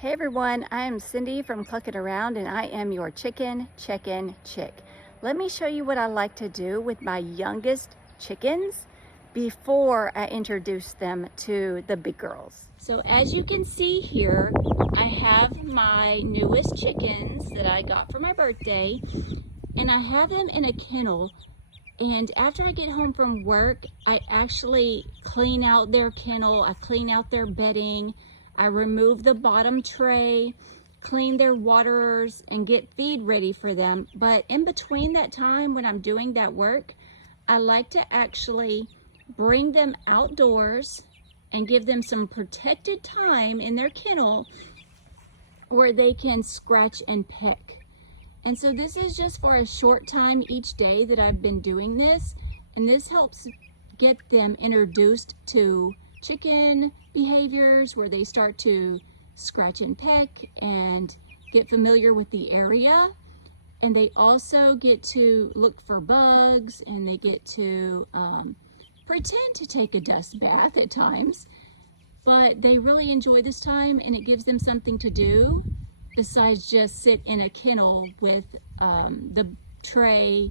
Hey everyone, I am Cindy from Cluck It Around and I am your chicken check-in chick. Let me show you what I like to do with my youngest chickens before I introduce them to the big girls. So as you can see here, I have my newest chickens that I got for my birthday, and I have them in a kennel. And after I get home from work, I actually clean out their kennel, I clean out their bedding, I remove the bottom tray, clean their waterers, and get feed ready for them. But in between that time when I'm doing that work, I like to actually bring them outdoors and give them some protected time in their kennel where they can scratch and peck. And so this is just for a short time each day that I've been doing this, and this helps get them introduced to chicken behaviors where they start to scratch and peck and get familiar with the area. And they also get to look for bugs, and they get to pretend to take a dust bath at times. But they really enjoy this time, and it gives them something to do besides just sit in a kennel with the tray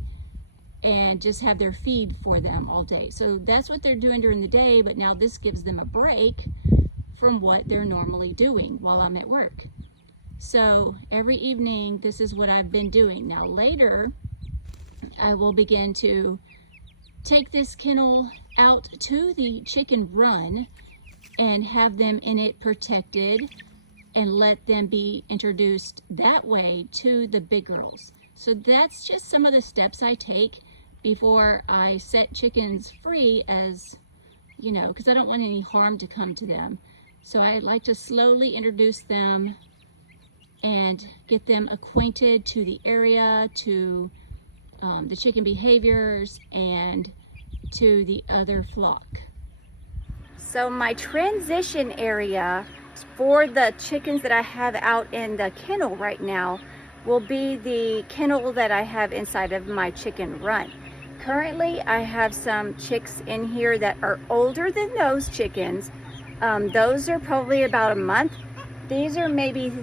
and just have their feed for them all day. So that's what they're doing during the day, but now this gives them a break from what they're normally doing while I'm at work. So every evening, this is what I've been doing. Now later, I will begin to take this kennel out to the chicken run and have them in it protected and let them be introduced that way to the big girls. So that's just some of the steps I take before I set chickens free, as you know, because I don't want any harm to come to them. So I like to slowly introduce them and get them acquainted to the area, to the chicken behaviors, and to the other flock. So my transition area for the chickens that I have out in the kennel right now will be the kennel that I have inside of my chicken run. Currently, I have some chicks in here that are older than those chickens. Those are probably about a month. These are maybe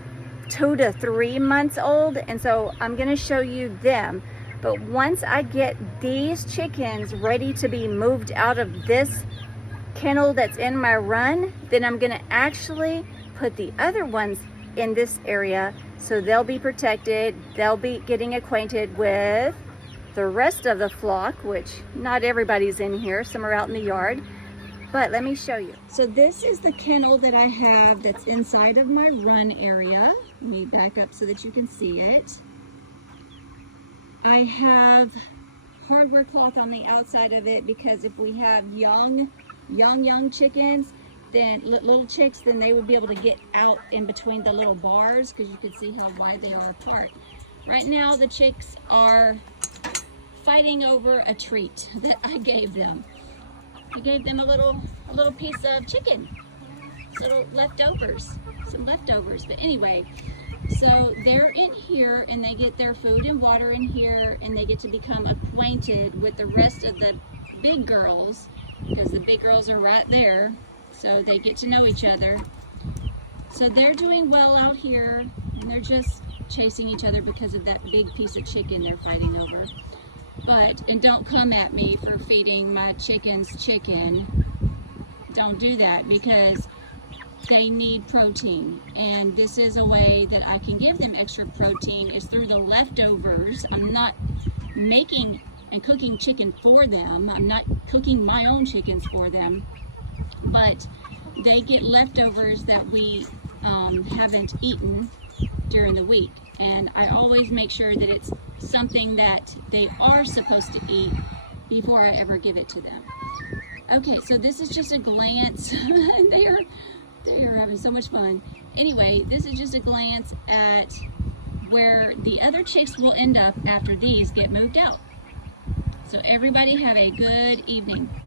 2 to 3 months old, and so I'm going to show you them. But once I get these chickens ready to be moved out of this kennel that's in my run, then I'm going to actually put the other ones in this area so they'll be protected. They'll be getting acquainted with the rest of the flock, which not everybody's in here, some are out in the yard. But let me show you. So this is the kennel that I have that's inside of my run area. Let me back up so that you can see it. I have hardware cloth on the outside of it because if we have young chickens, then little chicks, then they would be able to get out in between the little bars, because you can see how wide they are apart. Right now the chicks are fighting over a treat that I gave them. I gave them a little piece of chicken, some leftovers. But anyway, so they're in here and they get their food and water in here, and they get to become acquainted with the rest of the big girls, because the big girls are right there. So they get to know each other. So they're doing well out here, and they're just chasing each other because of that big piece of chicken they're fighting over. And don't come at me for feeding my chickens chicken. Don't do that, because they need protein, and this is a way that I can give them extra protein, is through the leftovers. I'm not making and cooking chicken for them. I'm not cooking my own chickens for them, but they get leftovers that we haven't eaten during the week, and I always make sure that it's something that they are supposed to eat before I ever give it to them. Okay, so this is just a glance. they are having so much fun. Anyway, this is just a glance at where the other chicks will end up after these get moved out. So everybody have a good evening.